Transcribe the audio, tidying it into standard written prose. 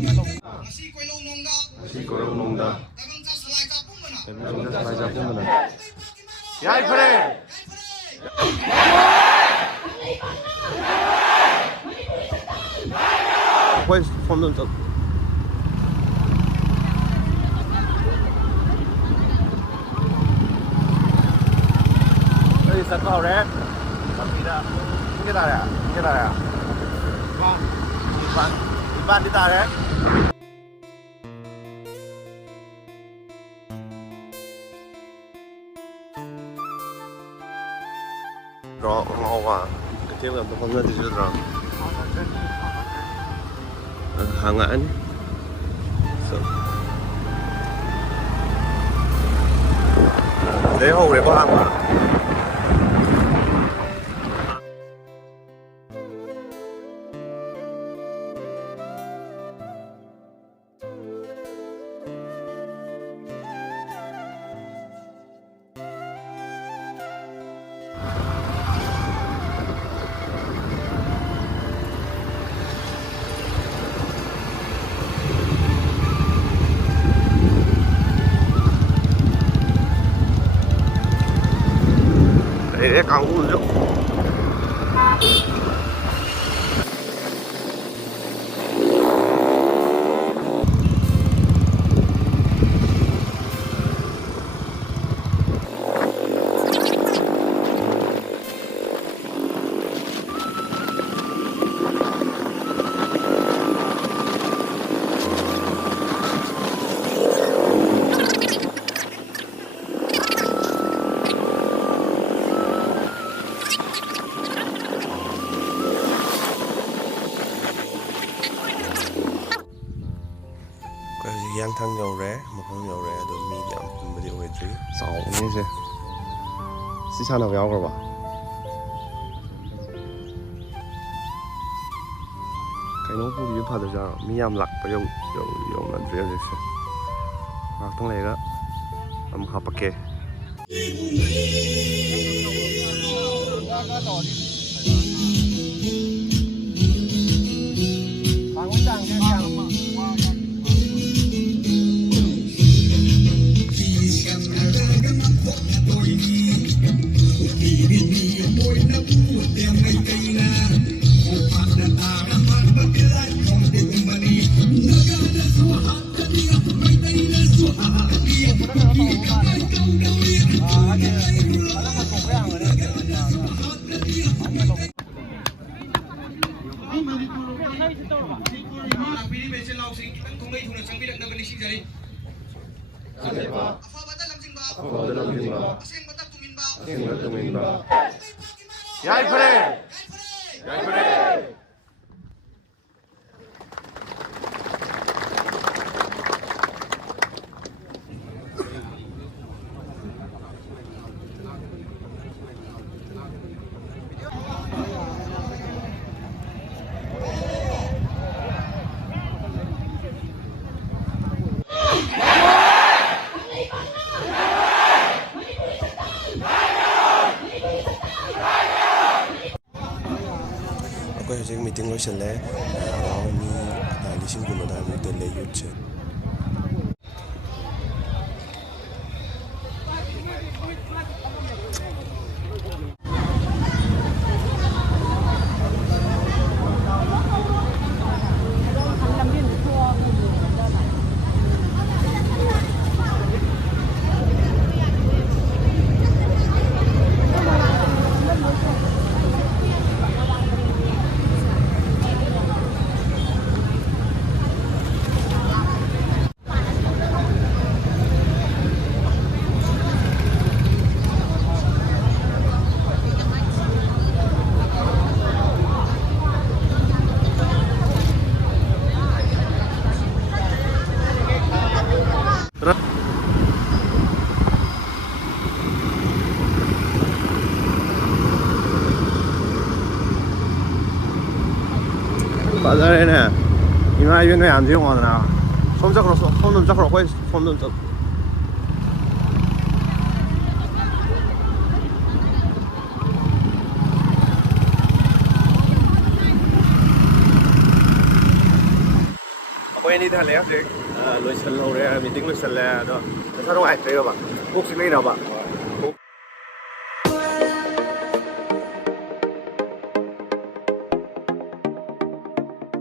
ꯉꯁꯤ ꯀꯣꯔꯧꯅꯨꯡꯗ ꯁꯂꯥꯏ ꯆꯥꯛꯄꯨꯝꯕꯅ ꯌꯥꯏꯐꯔꯦ ꯑꯩꯈꯣꯏ ꯁꯣꯝꯗ ꯆꯠ ꯑꯩ ꯆꯠꯄ ꯍꯧꯔꯦ ꯂꯝꯕꯤꯗ ꯄꯨꯡ ꯀꯌꯥ ꯇꯥꯔꯦ ꯅꯤꯄꯥꯟꯗꯤ ꯇꯥꯔꯦ ꯉꯥꯎꯕ ꯀꯩꯊꯦꯜ ꯑꯝꯇ ꯐꯝꯅꯗ꯭ꯔꯤꯁꯤꯗ꯭ꯔꯣ ꯍꯥꯡꯉꯛꯑꯅꯤ ꯁꯤꯗꯩ ꯍꯧꯔꯦꯀꯣ ꯍꯥꯡꯕ 강구죠. ꯍꯤꯌꯥꯡꯊꯥꯡ ꯌꯧꯔꯦ ꯃꯐꯝ ꯌꯧꯔꯦ ꯑꯗꯣ ꯃꯤꯗꯤ ꯌꯥꯝ ꯄꯨꯟꯕꯗꯤ ꯑꯣꯏꯗ꯭ꯔꯤ ꯆꯥꯎꯕꯅꯤꯁꯦ ꯁꯤ ꯁꯥꯟꯅꯕ ꯌꯥꯎꯈ꯭ꯔꯕ ꯀꯩꯅꯣ ꯄꯨꯕꯤꯕ ꯐꯗꯣꯏꯖꯥꯠꯔꯣ ꯃꯤ ꯌꯥꯝ ꯂꯥꯛꯄ ꯌꯧꯅꯗ꯭ꯔꯤ ꯍꯧꯖꯤꯛꯁꯦ ꯉꯥꯏꯍꯥꯛꯇꯪ ꯂꯩꯔꯒ ꯑꯃꯨꯛ ꯍꯥꯄꯛꯀꯦ 야이프레! 야이프레! ꯑꯩꯈꯣꯏ ꯍꯧꯖꯤꯛ ꯃꯤꯇꯤꯡ ꯂꯣꯏꯁꯜꯂꯦ ꯑꯔꯥꯎꯟ ꯃꯤ 10,000 ꯑꯗꯨꯋꯥꯏꯃꯨꯛꯇ ꯂꯩ ꯌꯨꯠꯁꯦ 맞아요. 이마 이변 왜안 돼요, 오늘아? 손 잡으러 손 잡으러 거기 손 잡. ꯑꯅꯤꯗ ꯍꯜꯂꯛꯑꯦ ꯍꯧꯖꯤꯛ ꯂꯣꯏꯁꯤꯜꯍꯧꯔꯦ ꯃꯤꯇꯤꯡ ꯂꯣꯏꯁꯤꯜꯂꯦ ꯑꯗꯣ ꯄꯩꯁꯥ ꯅꯨꯡꯉꯥꯏꯇ꯭ꯔꯦꯕ ꯀꯣꯛꯁꯤ ꯂꯩꯅꯕ